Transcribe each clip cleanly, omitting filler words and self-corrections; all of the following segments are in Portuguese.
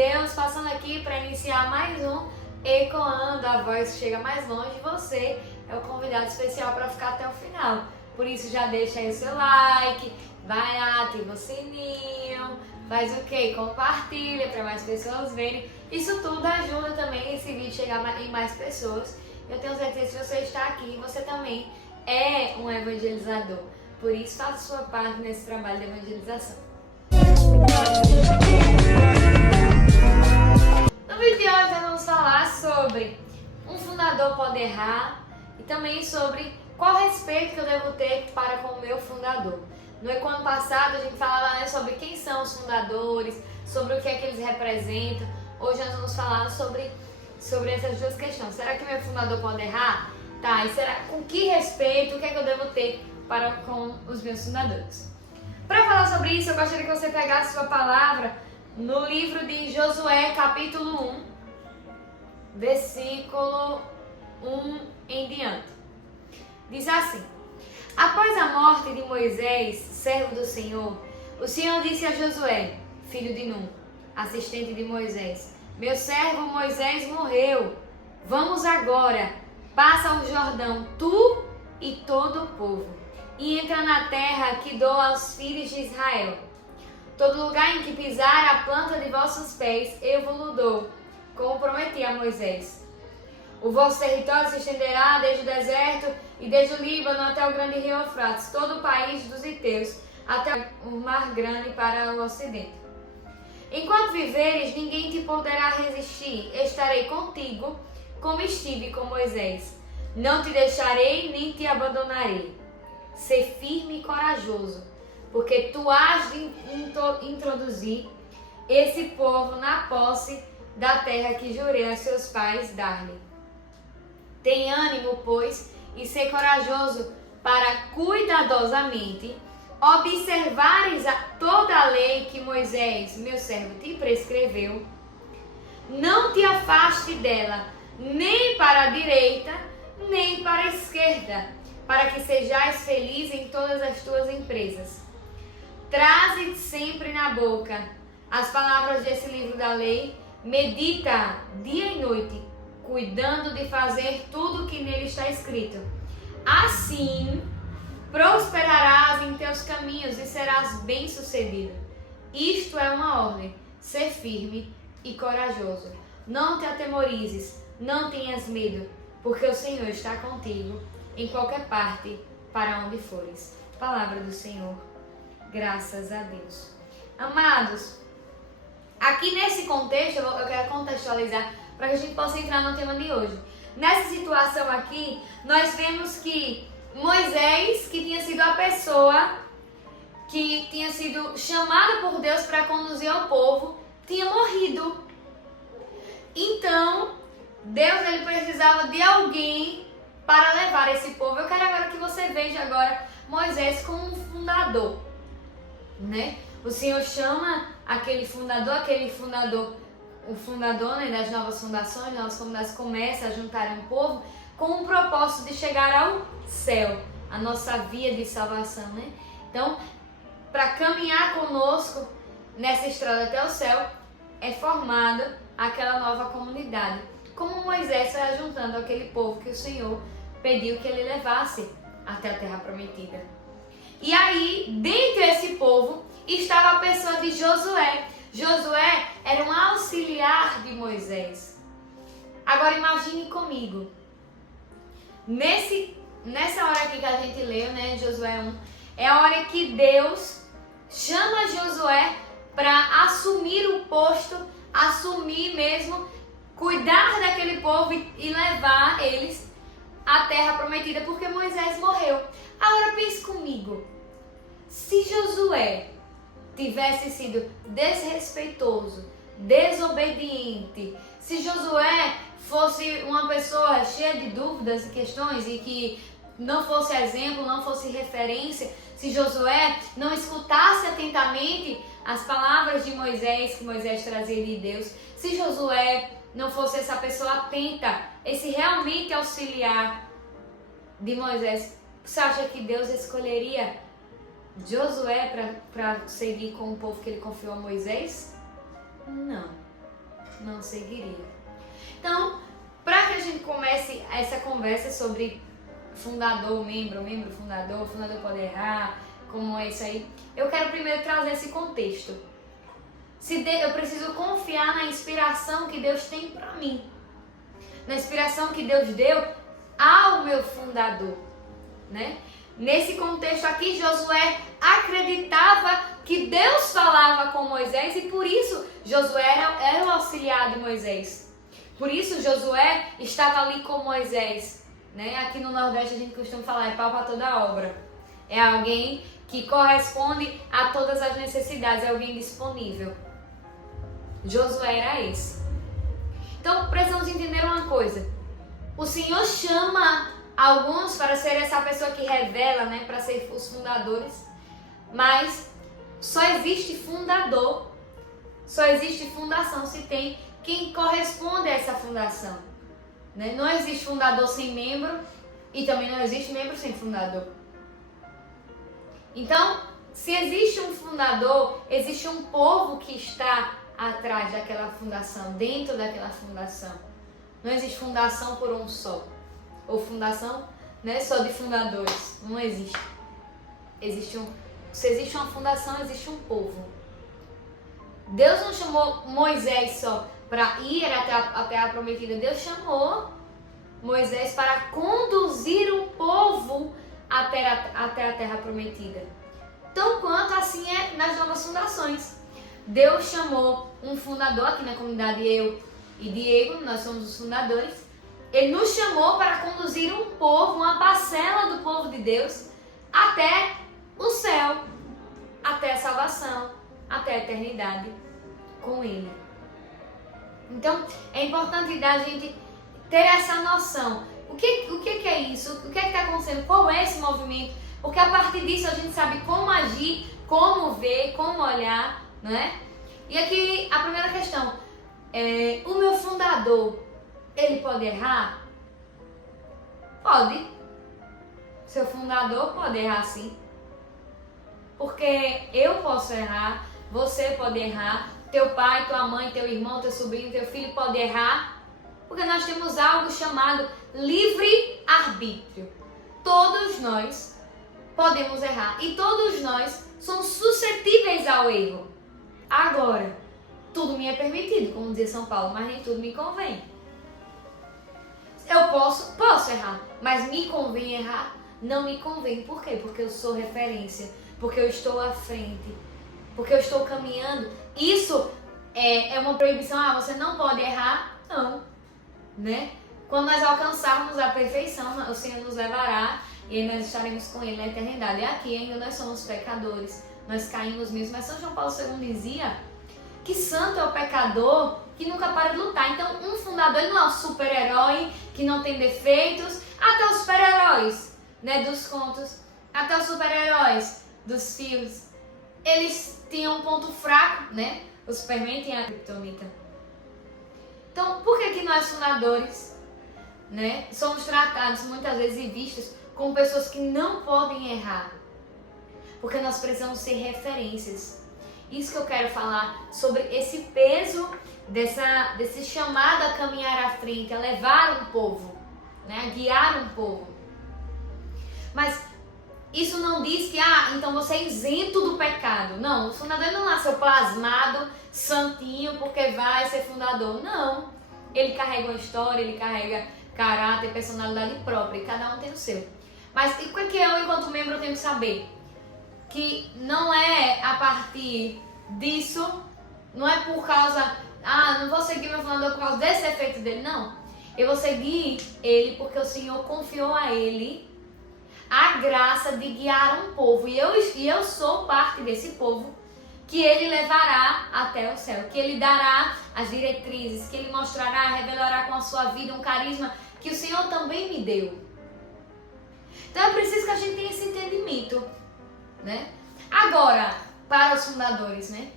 Deus, passando aqui para iniciar mais um Ecoando, a voz que chega mais longe. Você é o convidado especial para ficar até o final. Por isso já deixa aí o seu like, vai lá, ativa o sininho, faz o quê? Compartilha para mais pessoas verem. Isso tudo ajuda também esse vídeo chegar em mais pessoas. Eu tenho certeza que se você está aqui, você também é um evangelizador. Por isso, faça sua parte nesse trabalho de evangelização. No vídeo de hoje nós vamos falar sobre um fundador pode errar e também sobre qual respeito que eu devo ter para com o meu fundador. No ano passado a gente falava sobre quem são os fundadores, sobre o que é que eles representam. Hoje nós vamos falar sobre essas duas questões. Será que meu fundador pode errar? Tá, e será com que respeito, o que é que eu devo ter para com os meus fundadores? Para falar sobre isso, eu gostaria que você pegasse sua palavra no livro de Josué, capítulo 1, versículo 1 em diante. Diz assim: após a morte de Moisés, servo do Senhor, o Senhor disse a Josué, filho de Nun, assistente de Moisés: meu servo Moisés morreu. Vamos agora, passa o Jordão, tu e todo o povo, e entra na terra que dou aos filhos de Israel. Todo lugar em que pisar a planta de vossos pés, eu vos dou, como prometi a Moisés. O vosso território se estenderá desde o deserto e desde o Líbano até o grande rio Eufrates, todo o país dos Heteus, até o mar grande para o ocidente. Enquanto viveres, ninguém te poderá resistir. Estarei contigo, como estive com Moisés. Não te deixarei, nem te abandonarei. Sê firme e corajoso, porque tu has de introduzir esse povo na posse da terra que jurei a seus pais dar-lhe. Tem ânimo, pois, e sê corajoso para cuidadosamente observares toda a lei que Moisés, meu servo, te prescreveu. Não te afaste dela, nem para a direita, nem para a esquerda, para que sejais feliz em todas as tuas empresas. Traze sempre na boca as palavras desse livro da lei, medita dia e noite, cuidando de fazer tudo o que nele está escrito. Assim prosperarás em teus caminhos e serás bem-sucedido. Isto é uma ordem: ser firme e corajoso. Não te atemorizes, não tenhas medo, porque o Senhor está contigo em qualquer parte para onde fores. Palavra do Senhor. Graças a Deus. Amados, aqui nesse contexto, eu quero contextualizar para que a gente possa entrar no tema de hoje. Nessa situação aqui, nós vemos que Moisés, que tinha sido a pessoa que tinha sido chamada por Deus para conduzir ao povo, tinha morrido. Então, Deus ele precisava de alguém para levar esse povo. Eu quero agora que você veja agora Moisés como um fundador, né? O Senhor chama aquele fundador, o fundador, né, das novas fundações começa a juntar um povo com o propósito de chegar ao céu, a nossa via de salvação, né? Então, para caminhar conosco nessa estrada até o céu, é formada aquela nova comunidade. Como Moisés foi juntando aquele povo que o Senhor pediu que ele levasse até a terra prometida. E aí, dentro desse povo, estava a pessoa de Josué. Josué era um auxiliar de Moisés. Agora imagine comigo. Nessa hora aqui que a gente leu, né, Josué 1, é a hora que Deus chama Josué para assumir o posto, assumir mesmo, cuidar daquele povo e levar eles à terra prometida, porque Moisés morreu. Agora pense comigo, se Josué tivesse sido desrespeitoso, desobediente, se Josué fosse uma pessoa cheia de dúvidas e questões e que não fosse exemplo, não fosse referência, se Josué não escutasse atentamente as palavras de Moisés, que Moisés trazia de Deus, se Josué não fosse essa pessoa atenta, esse realmente auxiliar de Moisés, você acha que Deus escolheria Josué para seguir com o povo que ele confiou a Moisés? Não. não seguiria. Então, para que a gente comece essa conversa sobre fundador, membro fundador pode errar, como é isso aí, eu quero primeiro trazer esse contexto. Eu preciso confiar na inspiração que Deus tem para mim, na inspiração que Deus deu ao meu fundador, né? Nesse contexto aqui, Josué acreditava que Deus falava com Moisés e por isso Josué era o auxiliar de Moisés. Por isso Josué estava ali com Moisés, né? Aqui no Nordeste a gente costuma falar, é pau para toda obra. É alguém que corresponde a todas as necessidades, é alguém disponível. Josué era esse. Então precisamos entender uma coisa. O Senhor chama alguns para ser essa pessoa que revela, né, para ser os fundadores, mas só existe fundador, só existe fundação se tem quem corresponde a essa fundação, né? Não existe fundador sem membro e também não existe membro sem fundador. Então, se existe um fundador, existe um povo que está atrás daquela fundação, dentro daquela fundação. Não existe fundação por um só. Ou fundação, né, só de fundadores. Não existe. Se existe uma fundação, existe um povo. Deus não chamou Moisés só para ir até a terra prometida. Deus chamou Moisés para conduzir o povo até a terra prometida. Tão quanto assim é nas novas fundações. Deus chamou um fundador aqui na comunidade, eu e Diego, nós somos os fundadores. Ele nos chamou para conduzir um povo, uma parcela do povo de Deus, até o céu, até a salvação, até a eternidade com Ele. Então, é importante a gente ter essa noção. O que é isso? O que está acontecendo? Qual é esse movimento? Porque a partir disso a gente sabe como agir, como ver, como olhar, não é? E aqui a primeira questão, o meu fundador, ele pode errar? Pode. Seu fundador pode errar sim. Porque eu posso errar, você pode errar, teu pai, tua mãe, teu irmão, teu sobrinho, teu filho pode errar. Porque nós temos algo chamado livre-arbítrio. Todos nós podemos errar e todos nós somos suscetíveis ao erro. Agora, tudo me é permitido, como dizia São Paulo, mas nem tudo me convém. Eu posso errar, mas me convém errar? Não me convém. Por quê? Porque eu sou referência, porque eu estou à frente, porque eu estou caminhando. Isso é uma proibição. Você não pode errar? Não, né? Quando nós alcançarmos a perfeição, o Senhor nos levará e nós estaremos com Ele na eternidade. E aqui ainda nós somos pecadores, nós caímos mesmo. Mas São João Paulo II dizia que santo é o pecador que nunca para de lutar. Então, um fundador ele não é um super-herói que não tem defeitos. Até os super-heróis, né, dos contos, até os super-heróis dos filmes, eles tinham um ponto fraco, né? O Superman tinha a Kryptonita. Então, por que nós fundadores, né, somos tratados muitas vezes e vistos como pessoas que não podem errar? Porque nós precisamos ser referências. Isso que eu quero falar sobre esse peso desse chamado a caminhar à frente, a levar um povo, né, a guiar um povo. Mas isso não diz que, então você é isento do pecado. Não, o fundador não nasceu plasmado, santinho, porque vai ser fundador. Não, ele carrega uma história, ele carrega caráter, personalidade própria, e cada um tem o seu. Mas o que eu, enquanto membro, tenho que saber? Que não é a partir disso, não é por causa, não vou seguir meu fundador por causa desse defeito dele, não. Eu vou seguir ele porque o Senhor confiou a ele a graça de guiar um povo. E eu sou parte desse povo que ele levará até o céu, que ele dará as diretrizes, que ele mostrará, revelará com a sua vida um carisma que o Senhor também me deu. Então é preciso que a gente tenha esse entendimento, né? Agora, para os fundadores, né?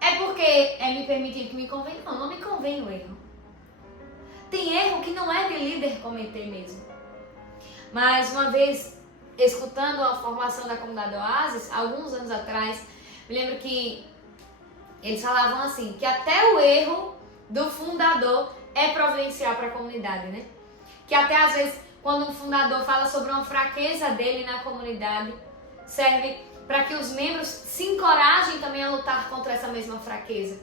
É porque é me permitido que me convém? Não, não me convém o erro. Tem erro que não é de líder cometer mesmo. Mas uma vez, escutando a formação da comunidade Oasis, alguns anos atrás, me lembro que eles falavam assim, que até o erro do fundador é providenciar para a comunidade, né? Que até às vezes, quando um fundador fala sobre uma fraqueza dele na comunidade, serve para que os membros se encorajem também a lutar contra essa mesma fraqueza.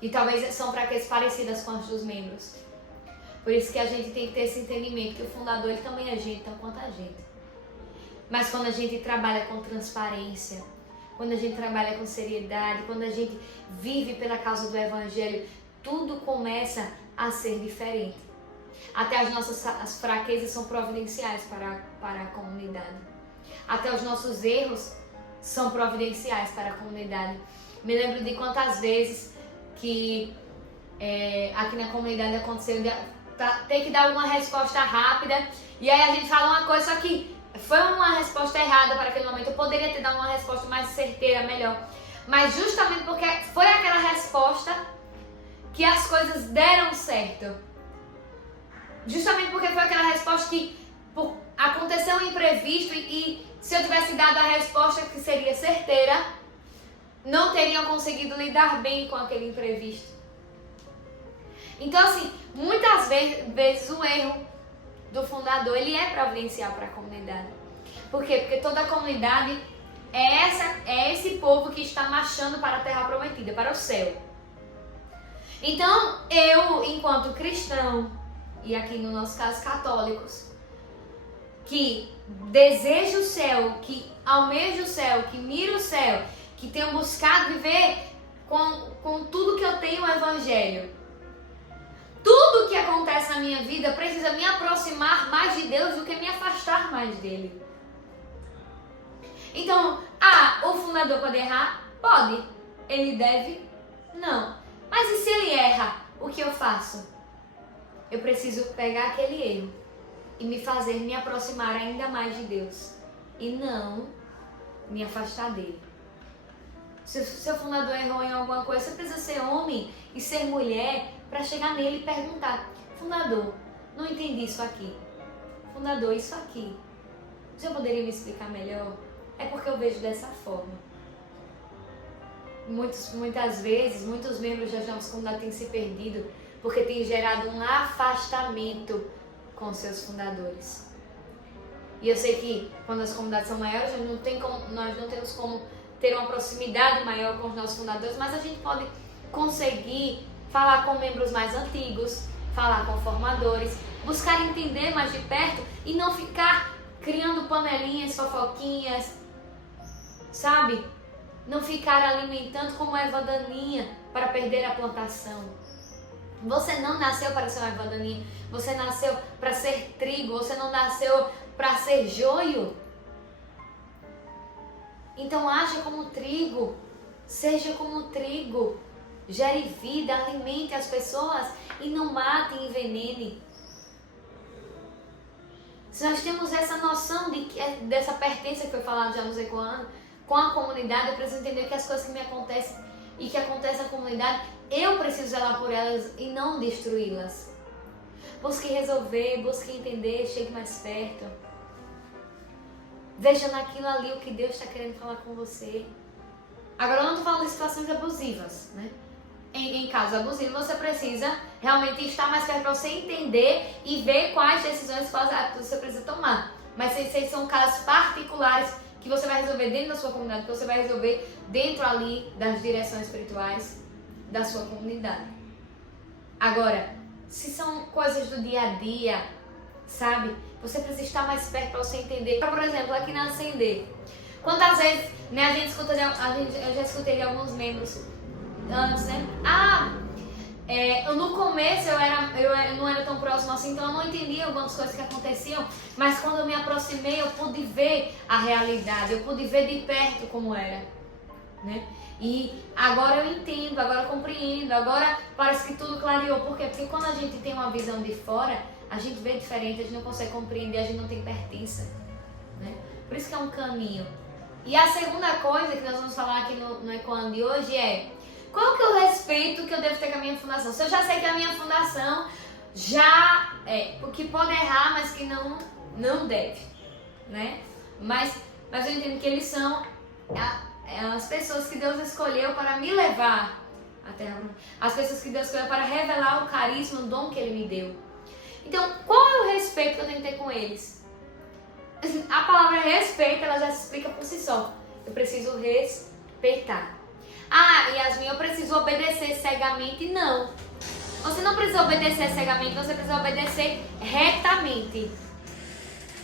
E talvez são fraquezas parecidas com as dos membros. Por isso que a gente tem que ter esse entendimento que o fundador ele também é gente tão quanto a gente. Mas quando a gente trabalha com transparência, quando a gente trabalha com seriedade, quando a gente vive pela causa do Evangelho, tudo começa a ser diferente. Até as fraquezas são providenciais para a comunidade. Até os nossos erros são providenciais para a comunidade. Me lembro de quantas vezes que aqui na comunidade aconteceu ter que dar uma resposta rápida e aí a gente fala uma coisa, só que foi uma resposta errada para aquele momento. Eu poderia ter dado uma resposta mais certeira, melhor. Mas justamente porque foi aquela resposta que as coisas deram certo. Justamente porque foi aquela resposta que aconteceu um imprevisto e se eu tivesse dado a resposta que seria certeira, não teriam conseguido lidar bem com aquele imprevisto. Então, assim, muitas vezes o erro do fundador, ele é providencial para a comunidade. Por quê? Porque toda a comunidade é esse povo que está marchando para a terra prometida, para o céu. Então, eu, enquanto cristão, e aqui no nosso caso católicos, que desejo o céu, que almejo o céu, que miro o céu, que tenho buscado viver com tudo que eu tenho o Evangelho. Tudo que acontece na minha vida precisa me aproximar mais de Deus do que me afastar mais dele. Então, o fundador pode errar? Pode. Ele deve? Não. Mas e se ele erra? O que eu faço? Eu preciso pegar aquele erro e me fazer me aproximar ainda mais de Deus. E não me afastar dele. Se o seu fundador errou em alguma coisa, você precisa ser homem e ser mulher para chegar nele e perguntar: fundador, não entendi isso aqui. Fundador, isso aqui. Você poderia me explicar melhor? É porque eu vejo dessa forma. Muitas vezes, muitos membros da nossa comunidade têm se perdido porque tem gerado um afastamento com seus fundadores. E eu sei que quando as comunidades são maiores, nós não temos como ter uma proximidade maior com os nossos fundadores, mas a gente pode conseguir falar com membros mais antigos, falar com formadores, buscar entender mais de perto e não ficar criando panelinhas, fofoquinhas, sabe? Não ficar alimentando como erva daninha para perder a plantação. Você não nasceu para ser uma erva daninha, você nasceu para ser trigo, você não nasceu para ser joio. Então haja como trigo, seja como trigo, gere vida, alimente as pessoas e não mate e envenene. Se nós temos essa noção dessa pertença que foi falado já nos Ecoando, com a comunidade, eu preciso entender que as coisas que me acontecem e que acontecem na comunidade, eu preciso zelar por elas e não destruí-las. Busque resolver, busque entender, chegue mais perto. Veja naquilo ali o que Deus está querendo falar com você. Agora eu não estou falando de situações abusivas, né? Em casos abusivos você precisa realmente estar mais perto para você entender e ver quais decisões, quais atitudes você precisa tomar. Mas esses são casos particulares que você vai resolver dentro da sua comunidade, que você vai resolver dentro ali das direções espirituais da sua comunidade. Agora, se são coisas do dia a dia, sabe? Você precisa estar mais perto para você entender. Por exemplo, aqui na Ascender, quantas vezes, né, eu já escutei de alguns membros antes, né? No começo eu não era tão próximo assim, então eu não entendia algumas coisas que aconteciam, mas quando eu me aproximei eu pude ver a realidade, eu pude ver de perto como era, né? E agora eu entendo, agora eu compreendo, agora parece que tudo clareou. Por quê? Porque quando a gente tem uma visão de fora, a gente vê diferente, a gente não consegue compreender, a gente não tem pertença, né? Por isso que é um caminho. E a segunda coisa que nós vamos falar aqui no Ecoando de hoje é: qual que é o respeito que eu devo ter com a minha fundação? Se eu já sei que a minha fundação já porque pode errar, mas que não deve, né? Mas eu entendo que eles são as pessoas que Deus escolheu para me levar a terra promete. As pessoas que Deus escolheu para revelar o carisma, o dom que Ele me deu. Então, qual é o respeito que eu tenho que ter com eles? A palavra respeito, ela já se explica por si só. Eu preciso respeitar. Ah, Yasmin, eu preciso obedecer cegamente? Não. Você não precisa obedecer cegamente, você precisa obedecer retamente.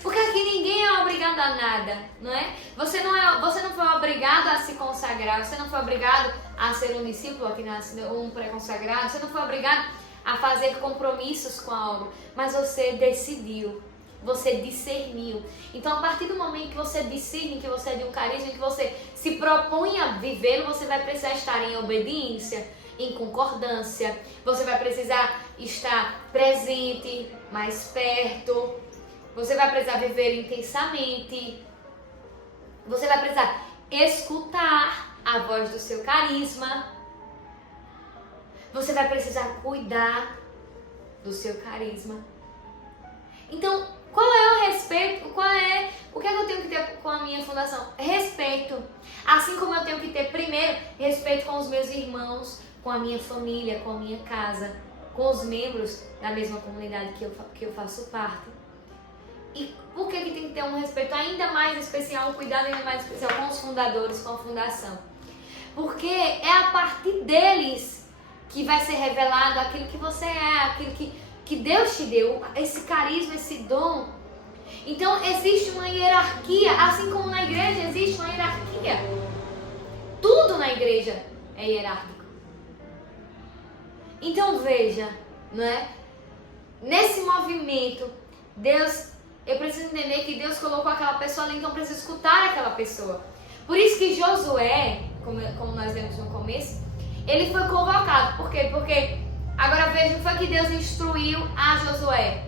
Porque aqui ninguém é obrigado a nada, não é? Você não foi obrigado a se consagrar, você não foi obrigado a ser um discípulo, aqui nasce um pré-consagrado, você não foi obrigado a fazer compromissos com a obra, mas você decidiu, você discerniu. Então, a partir do momento que você discerne que você é de um carisma, que você se propõe a vivê-lo, você vai precisar estar em obediência, em concordância, você vai precisar estar presente, mais perto, você vai precisar viver intensamente, você vai precisar escutar a voz do seu carisma, você vai precisar cuidar do seu carisma. Então, qual é o respeito? O que é que eu tenho que ter com a minha fundação? Respeito. Assim como eu tenho que ter, primeiro, respeito com os meus irmãos, com a minha família, com a minha casa, com os membros da mesma comunidade que eu faço parte. E por que tem que ter um respeito ainda mais especial, um cuidado ainda mais especial com os fundadores, com a fundação? Porque é a partir deles que vai ser revelado aquilo que você é, aquilo que Deus te deu, esse carisma, esse dom. Então existe uma hierarquia, assim como na igreja existe uma hierarquia. Tudo na igreja é hierárquico. Então veja, não é? Nesse movimento, eu preciso entender que Deus colocou aquela pessoa ali, então eu preciso escutar aquela pessoa. Por isso que Josué, como nós vemos no começo, ele foi convocado. Por quê? Porque, agora veja, foi que Deus instruiu a Josué: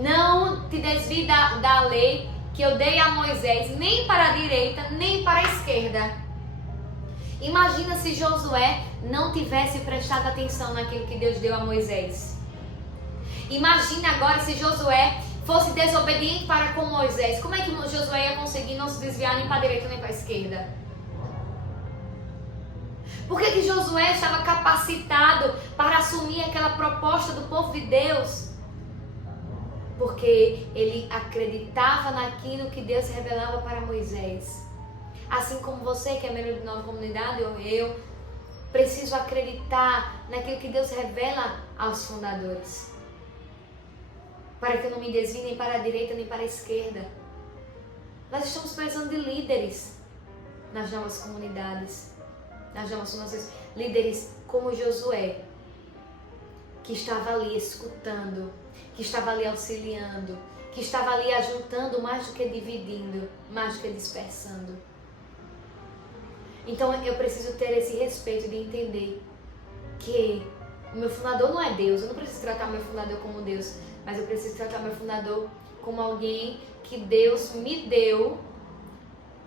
não te desvie da lei que eu dei a Moisés, nem para a direita, nem para a esquerda. Imagina se Josué não tivesse prestado atenção naquilo que Deus deu a Moisés. Imagina agora se Josué fosse desobediente para com Moisés. Como é que Josué ia conseguir não se desviar nem para a direita nem para a esquerda? Por que Josué estava capacitado para assumir aquela proposta do povo de Deus? Porque ele acreditava naquilo que Deus revelava para Moisés. Assim como você, que é membro de nova comunidade, ou eu, preciso acreditar naquilo que Deus revela aos fundadores. Para que eu não me desvie nem para a direita nem para a esquerda. Nós estamos precisando de líderes nas novas comunidades. Nós nossos líderes como Josué, que estava ali escutando, que estava ali auxiliando, que estava ali ajuntando mais do que dividindo, mais do que dispersando. Então eu preciso ter esse respeito de entender que o meu fundador não é Deus. Eu não preciso tratar o meu fundador como Deus, mas eu preciso tratar o meu fundador como alguém que Deus me deu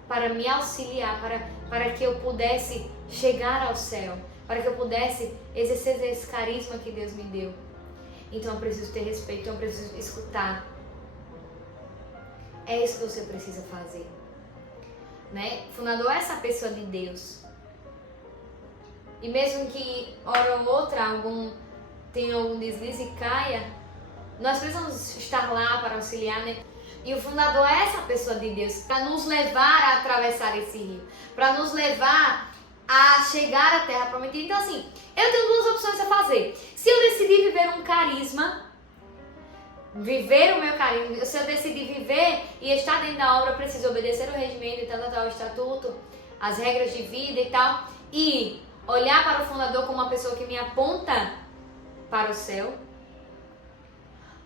para me auxiliar, para que eu pudesse chegar ao céu, para que eu pudesse exercer esse carisma que Deus me deu. Então eu preciso ter respeito, então eu preciso escutar. É isso que você precisa fazer, né? O fundador é essa pessoa de Deus. E mesmo que hora ou outra tenha algum deslize e caia, nós precisamos estar lá para auxiliar, né? E o fundador é essa pessoa de Deus para nos levar a atravessar esse rio, para nos levar a chegar à terra prometida. Então assim, eu tenho duas opções a fazer. Se eu decidir viver um carisma, viver o meu carisma, se eu decidir viver e estar dentro da obra, eu preciso obedecer o regimento e tal, o estatuto, as regras de vida e tal, e olhar para o fundador como uma pessoa que me aponta para o céu.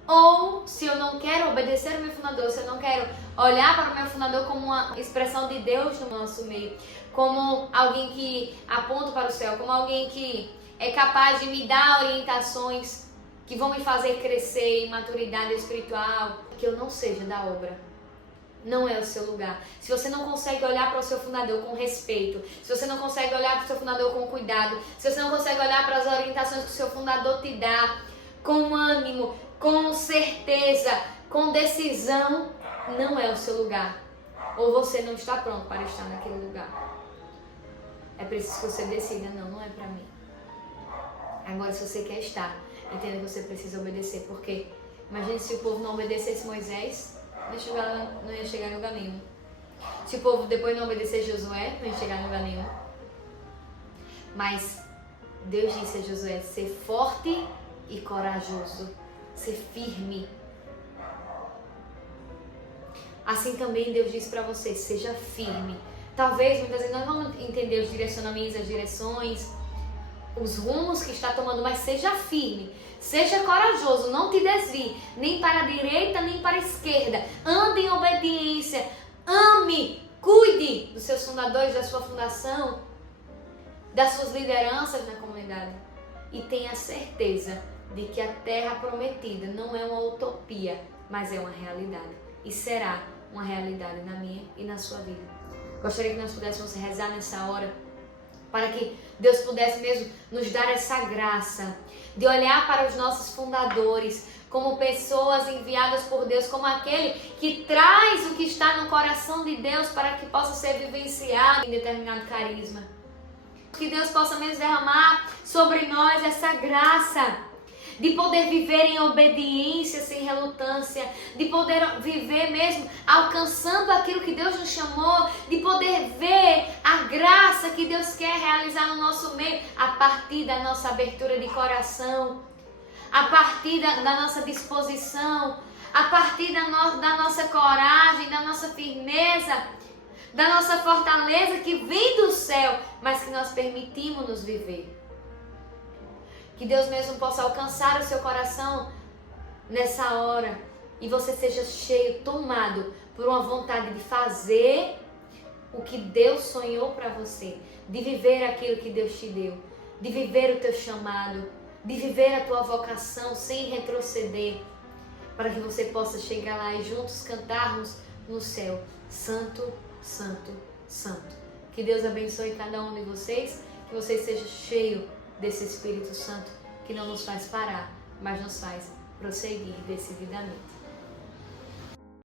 Ou, se eu não quero obedecer ao meu fundador, se eu não quero olhar para o meu fundador como uma expressão de Deus no nosso meio, como alguém que aponta para o céu, como alguém que é capaz de me dar orientações que vão me fazer crescer em maturidade espiritual, que eu não seja da obra. Não é o seu lugar. Se você não consegue olhar para o seu fundador com respeito, se você não consegue olhar para o seu fundador com cuidado, se você não consegue olhar para as orientações que o seu fundador te dá com ânimo, com certeza, com decisão, não é o seu lugar. Ou você não está pronto para estar naquele lugar. É preciso que você decida, não é para mim. Agora, se você quer estar, entenda que você precisa obedecer. Porque imagine se o povo não obedecesse Moisés, não ia chegar em lugar nenhum. Se o povo depois não obedecesse Josué, não ia chegar em lugar nenhum. Mas Deus disse a Josué, ser forte e corajoso, ser firme. Assim também Deus diz para você, seja firme. Talvez, muitas vezes, nós vamos entender os direcionamentos, as direções, os rumos que está tomando, mas seja firme, seja corajoso, não te desvie, nem para a direita, nem para a esquerda. Ande em obediência, ame, cuide dos seus fundadores, da sua fundação, das suas lideranças na comunidade. E tenha certeza de que a terra prometida não é uma utopia, mas é uma realidade. E será uma realidade na minha e na sua vida. Gostaria que nós pudéssemos rezar nessa hora, para que Deus pudesse mesmo nos dar essa graça de olhar para os nossos fundadores como pessoas enviadas por Deus, como aquele que traz o que está no coração de Deus para que possa ser vivenciado em determinado carisma. Que Deus possa mesmo derramar sobre nós essa graça de poder viver em obediência sem relutância, de poder viver mesmo alcançando aquilo que Deus nos chamou, de poder ver a graça que Deus quer realizar no nosso meio a partir da nossa abertura de coração, a partir da nossa disposição, a partir da nossa coragem, da nossa firmeza, da nossa fortaleza que vem do céu, mas que nós permitimos nos viver. Que Deus mesmo possa alcançar o seu coração nessa hora e você seja cheio, tomado por uma vontade de fazer o que Deus sonhou para você, de viver aquilo que Deus te deu, de viver o teu chamado, de viver a tua vocação sem retroceder, para que você possa chegar lá e juntos cantarmos no céu, Santo, Santo, Santo. Que Deus abençoe cada um de vocês, que vocês sejam cheios desse Espírito Santo que não nos faz parar, mas nos faz prosseguir decididamente.